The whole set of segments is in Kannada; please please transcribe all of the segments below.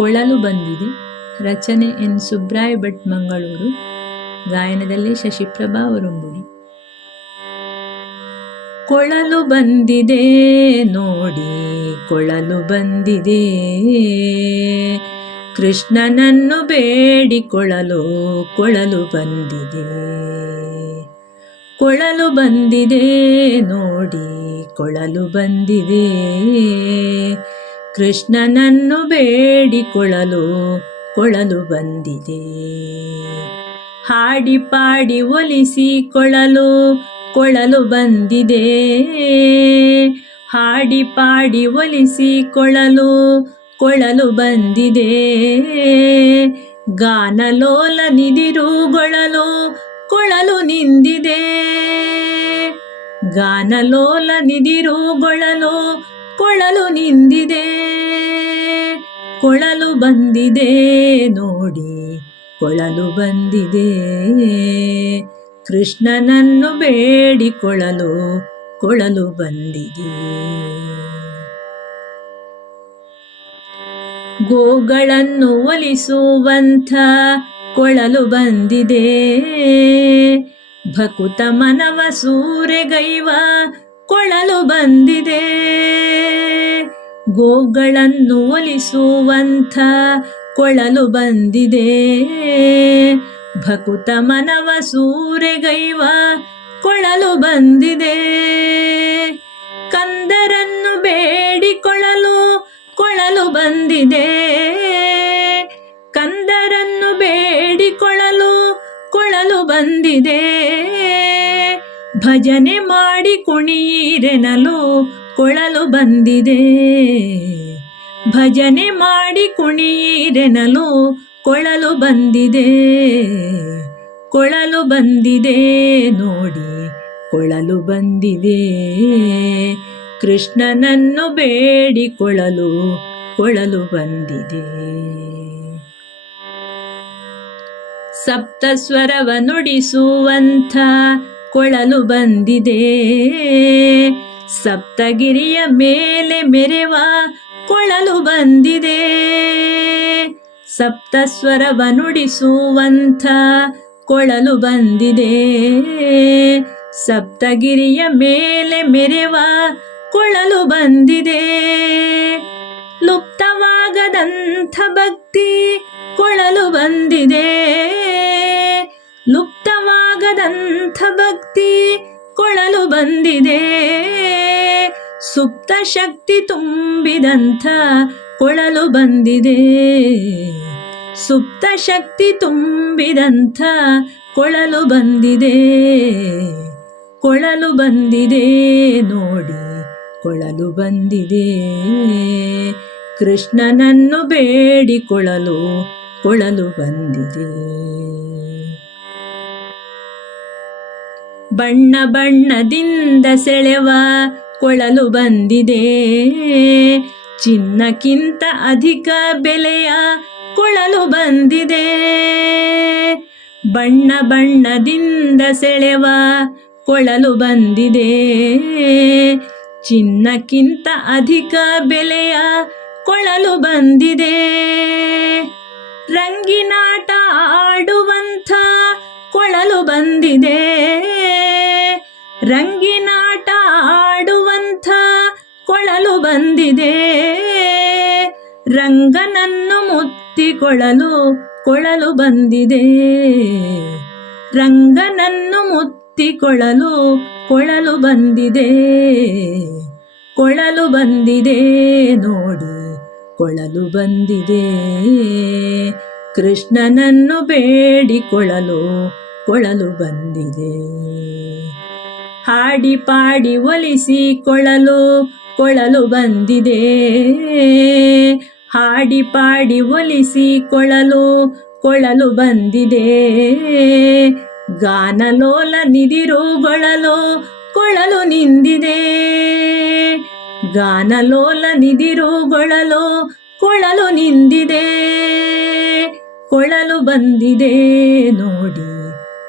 ಕೊಳಲು ಬಂದಿದೆ. ರಚನೆ ಎನ್ ಸುಬ್ರಾಯ ಭಟ್ ಮಂಗಳೂರು. ಗಾಯನದಲ್ಲಿ ಶಶಿಪ್ರಭಾ ಉರುಂಬುಡಿ. ಕೊಳಲು ಬಂದಿದೆ ನೋಡಿ, ಕೊಳಲು ಬಂದಿದೆ, ಕೃಷ್ಣನನ್ನು ಬೇಡಿಕೊಳ್ಳಲು ಕೊಳಲು ಬಂದಿದೆ. ಕೊಳಲು ಬಂದಿದೆ ನೋಡಿ, ಕೊಳಲು ಬಂದಿದೆ, ಕೃಷ್ಣನನ್ನು ಬೇಡಿಕೊಳ್ಳಲು ಕೊಳಲು ಬಂದಿದೆ. ಹಾಡಿ ಪಾಡಿ ಒಲಿಸಿ ಕೊಳಲು ಬಂದಿದೆ, ಹಾಡಿ ಪಾಡಿ ಒಲಿಸಿ ಕೊಳಲು ಬಂದಿದೆ. ಗಾನಲೋಲ ನಿದಿರುಗೊಳ್ಳಲು ಕೊಳಲು ನಿಂದಿದೆ, ಗಾನಲೋಲ ನಿದಿರುಗೊಳ್ಳಲು ಕೊಳಲು ನಿಂದಿದೆ. ಕೊಳಲು ಬಂದಿದೆ ನೋಡಿ, ಕೊಳಲು ಬಂದಿದೆ, ಕೃಷ್ಣನನ್ನು ಬೇಡಿಕೊಳ್ಳಲು ಕೊಳಲು ಬಂದಿದೆ. ಗೋಗಳನ್ನು ಒಲಿಸುವಂಥ ಕೊಳಲು ಬಂದಿದೆ, ಭಕುತ ಮನವ ಸೂರೆಗೈವ ಕೊಳಲು ಬಂದಿದೆ. ಗೋಗಳನ್ನು ಒಲಿಸುವಂಥ ಕೊಳಲು ಬಂದಿದೆ, ಭಕುತ ಮನವ ಸೂರೆಗೈವ ಕೊಳಲು ಬಂದಿದೆ. ಕಂದರನ್ನು ಬೇಡಿಕೊಳ್ಳಲು ಕೊಳಲು ಬಂದಿದೆ, ಕಂದರನ್ನು ಬೇಡಿಕೊಳ್ಳಲು ಕೊಳಲು ಬಂದಿದೆ. ಭಜನೆ ಮಾಡಿ ಕುಣಿಯಿರೆನಲು ಕೊಳಲು ಬಂದಿದೆ, ಭಜನೆ ಮಾಡಿ ಕುಣಿಯಿರೆನಲು ಕೊಳಲು ಬಂದಿದೆ. ಕೊಳಲು ಬಂದಿದೆ ನೋಡಿ, ಕೊಳಲು ಬಂದಿದೆ, ಕೃಷ್ಣನನ್ನು ಬೇಡಿಕೊಳ್ಳಲು ಕೊಳಲು ಬಂದಿದೆ. ಸಪ್ತಸ್ವರವ ನುಡಿಸುವಂಥ ಕೊಳಲು ಬಂದಿದೆ, ಸಪ್ತಗಿರಿಯ ಮೇಲೆ ಮೆರೆವ ಕೊಳಲು ಬಂದಿದೆ. ಸಪ್ತಸ್ವರವ ನುಡಿಸುವಂಥ ಕೊಳಲು ಬಂದಿದೆ, ಸಪ್ತಗಿರಿಯ ಮೇಲೆ ಮೆರೆವ ಕೊಳಲು ಬಂದಿದೆ. ಲುಪ್ತವಾಗದಂಥ ಭಕ್ತಿ ಕೊಳಲು ಬಂದಿದೆ, ಲುಪ್ತವಾಗದಂಥ ಭಕ್ತಿ ಕೊಳಲು ಬಂದಿದೆ. ಸುಪ್ತ ಶಕ್ತಿ ತುಂಬಿದಂಥ ಕೊಳಲು ಬಂದಿದೆ, ಸುಪ್ತ ಶಕ್ತಿ ತುಂಬಿದಂಥ ಕೊಳಲು ಬಂದಿದೆ. ಕೊಳಲು ಬಂದಿದೆ ನೋಡಿ, ಕೊಳಲು ಬಂದಿದೆ, ಕೃಷ್ಣನನ್ನು ಬೇಡಿಕೊಳ್ಳಲು ಕೊಳಲು ಬಂದಿದೆ. ಬಣ್ಣ ಬಣ್ಣದಿಂದ ಸೆಳೆವ ಕೊಳಲು ಬಂದಿದೆ, ಚಿನ್ನಕ್ಕಿಂತ ಅಧಿಕ ಬೆಲೆಯ ಕೊಳಲು ಬಂದಿದೆ. ಬಣ್ಣ ಬಣ್ಣದಿಂದ ಸೆಳೆವ ಕೊಳಲು ಬಂದಿದೆ, ಚಿನ್ನಕ್ಕಿಂತ ಅಧಿಕ ಬೆಲೆಯ ಕೊಳಲು ಬಂದಿದೆ. ರಂಗಿನಾಟ ಆಡುವಂಥ ಕೊಳಲು ಬಂದಿದೆ, ರಂಗಿನಾಟ ಆಡುವಂಥ ಕೊಳಲು ಬಂದಿದೆ. ರಂಗನನ್ನು ಮುತ್ತಿಕೊಳ್ಳಲು ಕೊಳಲು ಬಂದಿದೆ, ರಂಗನನ್ನು ಮುತ್ತಿಕೊಳ್ಳಲು ಕೊಳಲು ಬಂದಿದೆ. ಕೊಳಲು ಬಂದಿದೆ ನೋಡಿ, ಕೊಳಲು ಬಂದಿದೆ, ಕೃಷ್ಣನನ್ನು ಬೇಡಿಕೊಳ್ಳಲು ಕೊಳಲು ಬಂದಿದೆ. ಹಾಡಿ ಪಾಡಿ ಒಲಿಸಿ ಕೊಳಲು ಬಂದಿದೆ, ಹಾಡಿ ಪಾಡಿ ಒಲಿಸಿ ಕೊಳಲು ಬಂದಿದೆ. ಗಾನಲೋಲ ನಿದಿರುಗೊಳ್ಳಲು ಕೊಳಲು ನಿಂದಿದೆ, ಗಾನಲೋಲ ನಿದಿರುಗೊಳ್ಳಲು ಕೊಳಲು ನಿಂದಿದೆ. ಕೊಳಲು ಬಂದಿದೆ ನೋಡಿ,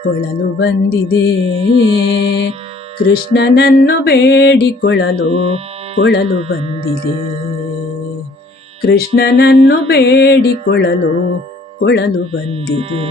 ಕೊಳಲು ಬಂದಿದೆ, ಕೃಷ್ಣನನ್ನು ಬೇಡಿಕೊಳ್ಳಲು ಕೊಳಲು ಬಂದಿದೆ. ಕೃಷ್ಣನನ್ನು ಬೇಡಿಕೊಳ್ಳಲು ಕೊಳಲು ಬಂದಿದೆ.